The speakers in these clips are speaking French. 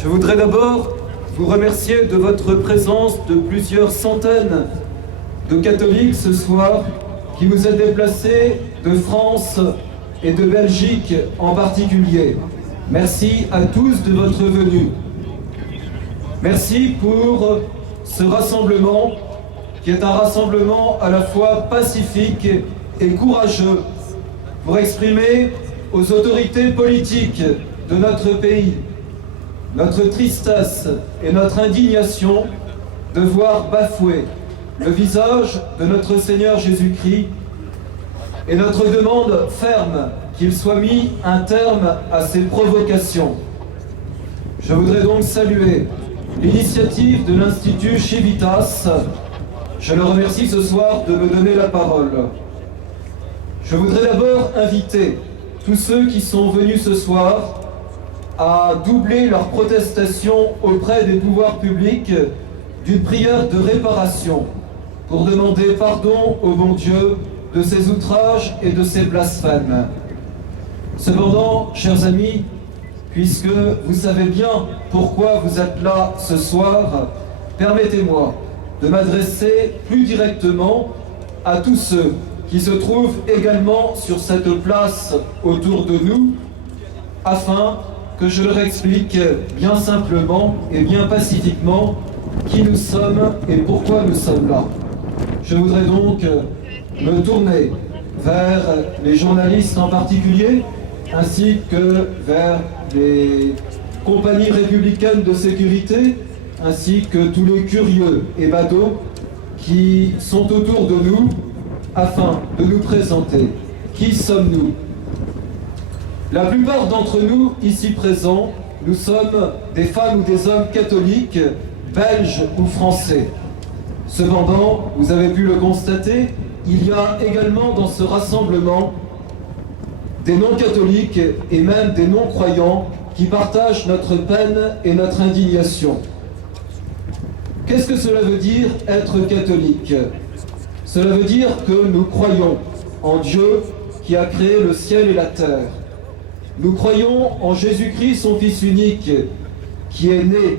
Je voudrais d'abord vous remercier de votre présence de plusieurs centaines de catholiques ce soir qui vous êtes déplacés de France et de Belgique en particulier. Merci à tous de votre venue. Merci pour ce rassemblement qui est un rassemblement à la fois pacifique et courageux pour exprimer aux autorités politiques de notre pays notre tristesse et notre indignation de voir bafouer le visage de notre Seigneur Jésus-Christ et notre demande ferme qu'il soit mis un terme à ces provocations. Je voudrais donc saluer l'initiative de l'Institut Civitas. Je le remercie ce soir de me donner la parole. Je voudrais d'abord inviter tous ceux qui sont venus ce soir à doubler leur protestation auprès des pouvoirs publics d'une prière de réparation pour demander pardon au bon Dieu de ces outrages et de ces blasphèmes. Cependant, chers amis, puisque vous savez bien pourquoi vous êtes là ce soir, permettez-moi de m'adresser plus directement à tous ceux qui se trouvent également sur cette place autour de nous, afin que je leur explique bien simplement et bien pacifiquement qui nous sommes et pourquoi nous sommes là. Je voudrais donc me tourner vers les journalistes en particulier, ainsi que vers les compagnies républicaines de sécurité, ainsi que tous les curieux et badauds qui sont autour de nous, afin de nous présenter. Qui sommes-nous ? La plupart d'entre nous, ici présents, nous sommes des femmes ou des hommes catholiques, belges ou français. Cependant, vous avez pu le constater, il y a également dans ce rassemblement des non-catholiques et même des non-croyants qui partagent notre peine et notre indignation. Qu'est-ce que cela veut dire être catholique ? Cela veut dire que nous croyons en Dieu qui a créé le ciel et la terre. Nous croyons en Jésus-Christ, son Fils unique, qui est né,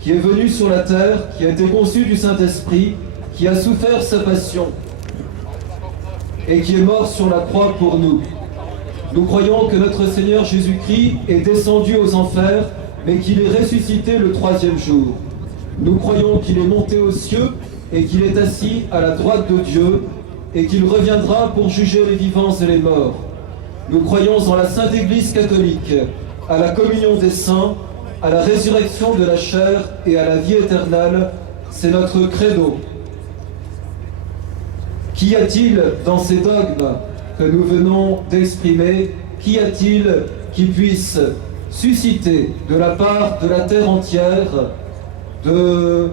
qui est venu sur la terre, qui a été conçu du Saint-Esprit, qui a souffert sa passion et qui est mort sur la croix pour nous. Nous croyons que notre Seigneur Jésus-Christ est descendu aux enfers, mais qu'il est ressuscité le troisième jour. Nous croyons qu'il est monté aux cieux et qu'il est assis à la droite de Dieu et qu'il reviendra pour juger les vivants et les morts. Nous croyons en la Sainte Église catholique, à la communion des saints, à la résurrection de la chair et à la vie éternelle. C'est notre credo. Qu'y a-t-il dans ces dogmes que nous venons d'exprimer? Qu'y a-t-il qui puisse susciter de la part de la terre entière de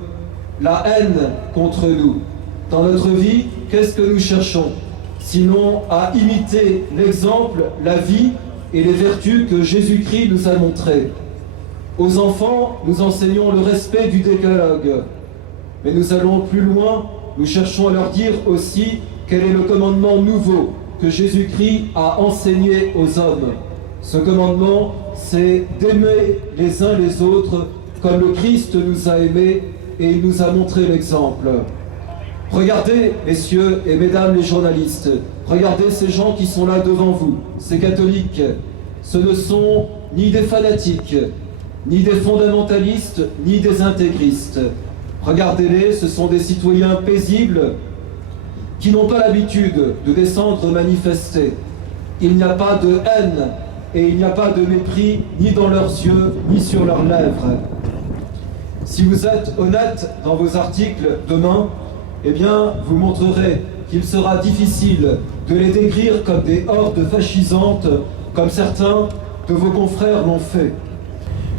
la haine contre nous? Dans notre vie, qu'est-ce que nous cherchons? Sinon à imiter l'exemple, la vie et les vertus que Jésus-Christ nous a montrées. Aux enfants, nous enseignons le respect du décalogue. Mais nous allons plus loin, nous cherchons à leur dire aussi quel est le commandement nouveau que Jésus-Christ a enseigné aux hommes. Ce commandement, c'est d'aimer les uns les autres comme le Christ nous a aimés et il nous a montré l'exemple. Regardez, messieurs et mesdames les journalistes, regardez ces gens qui sont là devant vous, ces catholiques. Ce ne sont ni des fanatiques, ni des fondamentalistes, ni des intégristes. Regardez-les, ce sont des citoyens paisibles qui n'ont pas l'habitude de descendre manifester. Il n'y a pas de haine et il n'y a pas de mépris ni dans leurs yeux, ni sur leurs lèvres. Si vous êtes honnête dans vos articles demain, eh bien, vous montrerez qu'il sera difficile de les décrire comme des hordes fascisantes, comme certains de vos confrères l'ont fait.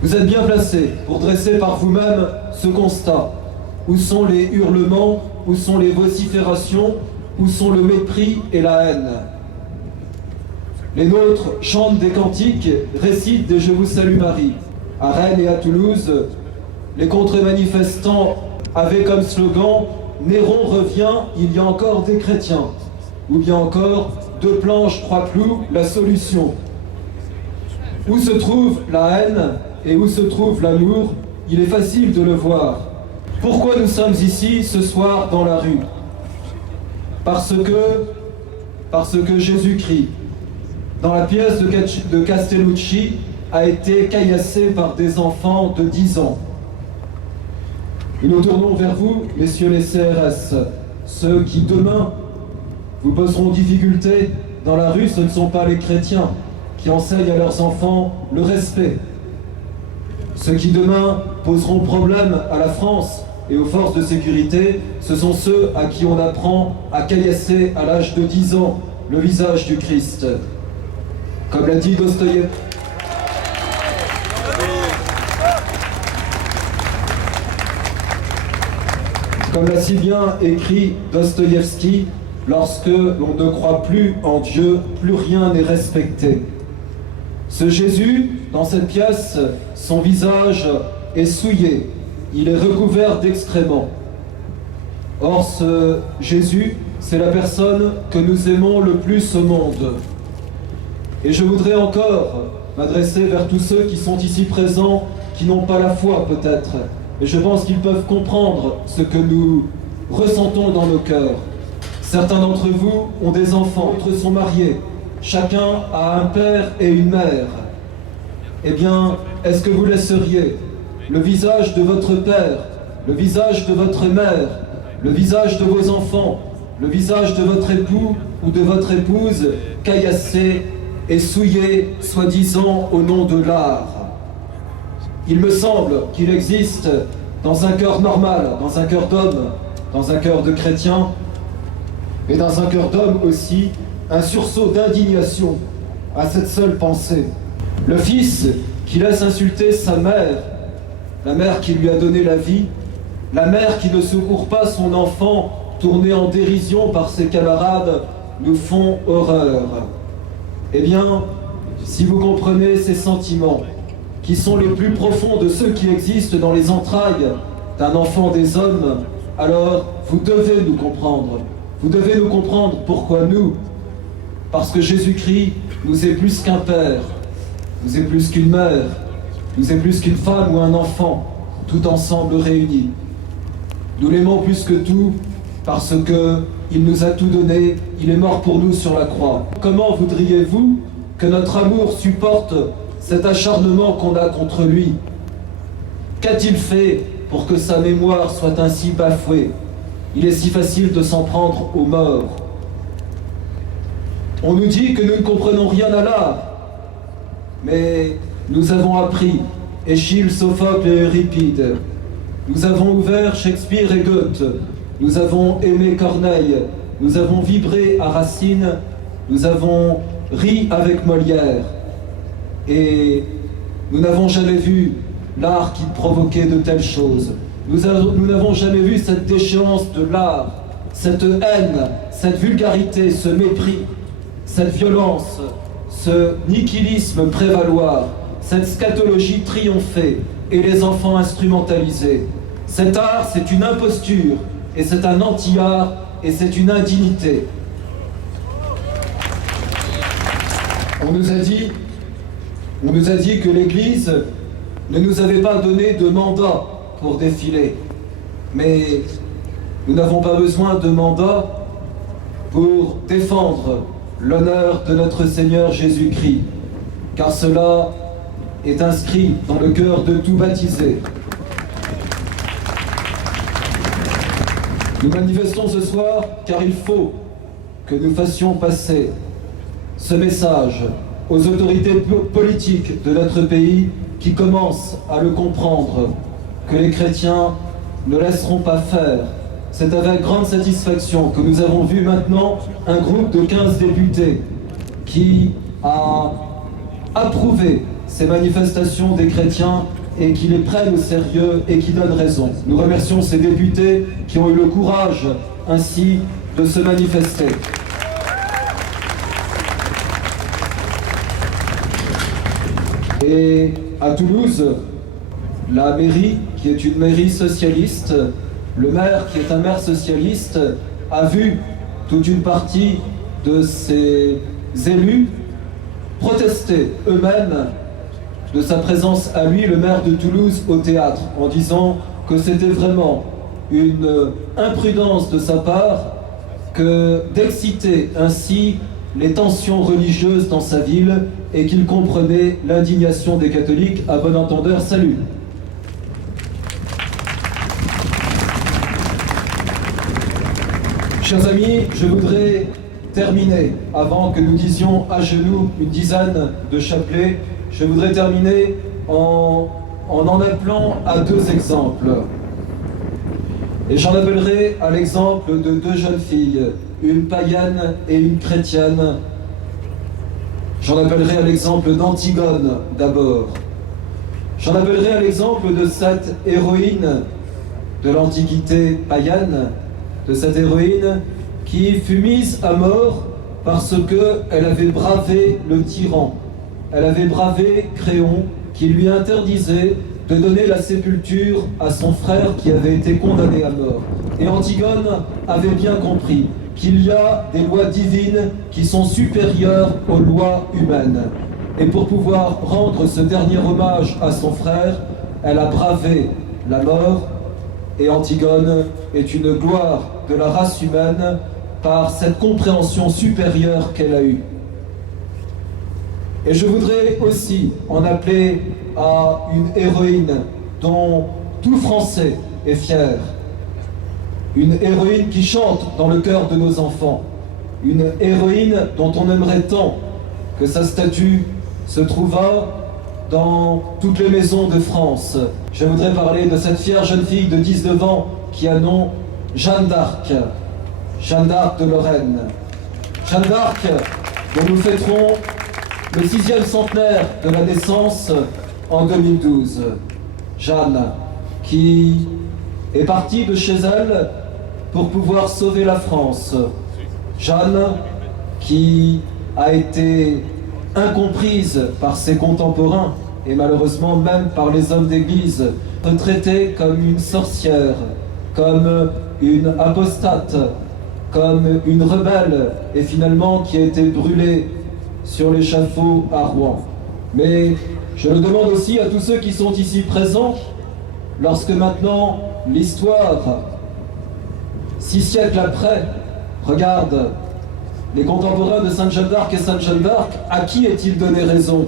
Vous êtes bien placés pour dresser par vous-même ce constat. Où sont les hurlements? Où sont les vociférations? Où sont le mépris et la haine? Les nôtres chantent des cantiques, récitent des « Je vous salue Marie ». À Rennes et à Toulouse, les contre-manifestants avaient comme slogan « Néron revient, il y a encore des chrétiens » ou bien encore « Deux planches, trois clous, la solution ». Où se trouve la haine? et où se trouve l'amour, il est facile de le voir. Pourquoi nous sommes ici ce soir dans la rue? Parce que Jésus-Christ, dans la pièce de Castellucci, a été caillassé par des enfants de 10 ans. Et nous tournons vers vous, messieurs les CRS, ceux qui demain vous poseront difficulté dans la rue. Ce ne sont pas les chrétiens qui enseignent à leurs enfants le respect. Ceux qui demain poseront problème à la France et aux forces de sécurité, ce sont ceux à qui on apprend à caillasser à l'âge de 10 ans le visage du Christ. Comme l'a dit Dostoïevski. Comme l'a si bien écrit Dostoïevski, lorsque l'on ne croit plus en Dieu, plus rien n'est respecté. Ce Jésus, dans cette pièce, son visage est souillé, il est recouvert d'excréments. Or, ce Jésus, c'est la personne que nous aimons le plus au monde. Et je voudrais encore m'adresser vers tous ceux qui sont ici présents, qui n'ont pas la foi peut-être. Et je pense qu'ils peuvent comprendre ce que nous ressentons dans nos cœurs. Certains d'entre vous ont des enfants, d'autres sont mariés. Chacun a un père et une mère. Eh bien, est-ce que vous laisseriez le visage de votre père, le visage de votre mère, le visage de vos enfants, le visage de votre époux ou de votre épouse caillassé et souillé, soi-disant au nom de l'art? Il me semble qu'il existe dans un cœur normal, dans un cœur d'homme, dans un cœur de chrétien, et dans un cœur d'homme aussi, un sursaut d'indignation à cette seule pensée. Le fils qui laisse insulter sa mère, la mère qui lui a donné la vie, la mère qui ne secourt pas son enfant tourné en dérision par ses camarades, nous font horreur. Eh bien, si vous comprenez ces sentiments, qui sont les plus profonds de ceux qui existent dans les entrailles d'un enfant des hommes, alors vous devez nous comprendre. Vous devez nous comprendre. Pourquoi nous? Parce que Jésus-Christ nous est plus qu'un père, nous est plus qu'une mère, nous est plus qu'une femme ou un enfant, tout ensemble réunis. Nous l'aimons plus que tout parce qu'il nous a tout donné, il est mort pour nous sur la croix. Comment voudriez-vous que notre amour supporte cet acharnement qu'on a contre lui? Qu'a-t-il fait pour que sa mémoire soit ainsi bafouée? Il est si facile de s'en prendre aux morts. On nous dit que nous ne comprenons rien à l'art, mais nous avons appris Échille, Sophocle et Euripide. Nous avons ouvert Shakespeare et Goethe. Nous avons aimé Corneille. Nous avons vibré à Racine. Nous avons ri avec Molière. Et nous n'avons jamais vu l'art qui provoquait de telles choses. Nous n'avons jamais vu cette déchéance de l'art, cette haine, cette vulgarité, ce mépris, cette violence, ce nihilisme prévaloir, cette scatologie triompher et les enfants instrumentalisés. Cet art, c'est une imposture, et c'est un anti-art, et c'est une indignité. On nous a dit que l'Église ne nous avait pas donné de mandat pour défiler. Mais nous n'avons pas besoin de mandat pour défendre l'honneur de notre Seigneur Jésus-Christ, car cela est inscrit dans le cœur de tout baptisé. Nous manifestons ce soir car il faut que nous fassions passer ce message aux autorités politiques de notre pays qui commencent à le comprendre, que les chrétiens ne laisseront pas faire. C'est avec grande satisfaction que nous avons vu maintenant un groupe de 15 députés qui a approuvé ces manifestations des chrétiens et qui les prennent au sérieux et qui donnent raison. Nous remercions ces députés qui ont eu le courage ainsi de se manifester. Et à Toulouse, la mairie, qui est une mairie socialiste, le maire, qui est un maire socialiste, a vu toute une partie de ses élus protester eux-mêmes de sa présence à lui, le maire de Toulouse, au théâtre, en disant que c'était vraiment une imprudence de sa part que d'exciter ainsi les tensions religieuses dans sa ville et qu'il comprenait l'indignation des catholiques. À bon entendeur, salut. Chers amis, je voudrais terminer, avant que nous disions à genoux une dizaine de chapelets, je voudrais terminer en appelant à deux exemples. Et j'en appellerai à l'exemple de deux jeunes filles, une païenne et une chrétienne. J'en appellerai à l'exemple d'Antigone d'abord. J'en appellerai à l'exemple de cette héroïne de l'Antiquité païenne, de cette héroïne qui fut mise à mort parce qu'elle avait bravé le tyran. Elle avait bravé Créon qui lui interdisait de donner la sépulture à son frère qui avait été condamné à mort. Et Antigone avait bien compris qu'il y a des lois divines qui sont supérieures aux lois humaines. Et pour pouvoir rendre ce dernier hommage à son frère, elle a bravé la mort. Et Antigone est une gloire de la race humaine par cette compréhension supérieure qu'elle a eue. Et je voudrais aussi en appeler à une héroïne dont tout Français est fier. Une héroïne qui chante dans le cœur de nos enfants. Une héroïne dont on aimerait tant que sa statue se trouvât dans toutes les maisons de France. Je voudrais parler de cette fière jeune fille de 19 ans qui a nom Jeanne d'Arc. Jeanne d'Arc de Lorraine. Jeanne d'Arc, dont nous fêterons le 6e centenaire de la naissance en 2012. Jeanne, qui est partie de chez elle pour pouvoir sauver la France. Jeanne, qui a été incomprise par ses contemporains et malheureusement même par les hommes d'église, traitée comme une sorcière, comme une apostate, comme une rebelle, et finalement qui a été brûlée sur l'échafaud à Rouen. Mais je le demande aussi à tous ceux qui sont ici présents, lorsque maintenant l'histoire, 6 siècles après, regarde les contemporains de Sainte Jeanne d'Arc et Sainte Jeanne d'Arc, à qui est-il donné raison?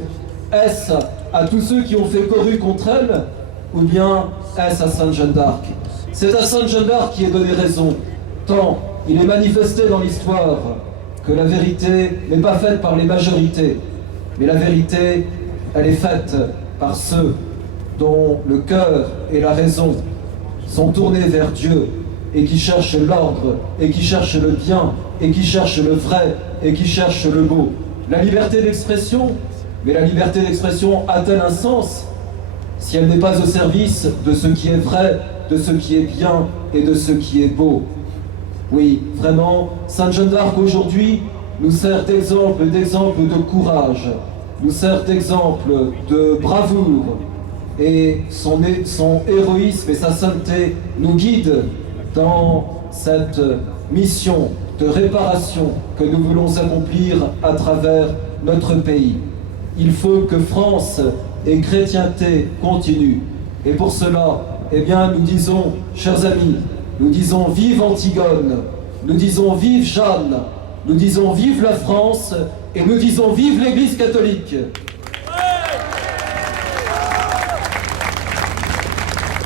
Est-ce à tous ceux qui ont fait chorus contre elle, ou bien est-ce à Sainte Jeanne d'Arc? C'est à Sainte Jeanne d'Arc qui est donné raison, tant il est manifesté dans l'histoire que la vérité n'est pas faite par les majorités, mais la vérité, elle est faite par ceux dont le cœur et la raison sont tournés vers Dieu et qui cherchent l'ordre, et qui cherchent le bien, et qui cherchent le vrai, et qui cherchent le beau. La liberté d'expression, mais la liberté d'expression a-t-elle un sens si elle n'est pas au service de ce qui est vrai, de ce qui est bien et de ce qui est beau? Oui, vraiment, Sainte Jeanne d'Arc aujourd'hui nous sert d'exemple de courage, nous sert d'exemple de bravoure, et son héroïsme et sa sainteté nous guident dans cette mission de réparation que nous voulons accomplir à travers notre pays. Il faut que France et chrétienté continuent. Et pour cela, eh bien, nous disons, chers amis, nous disons vive Antigone, nous disons vive Jeanne, nous disons vive la France et nous disons vive l'Église catholique.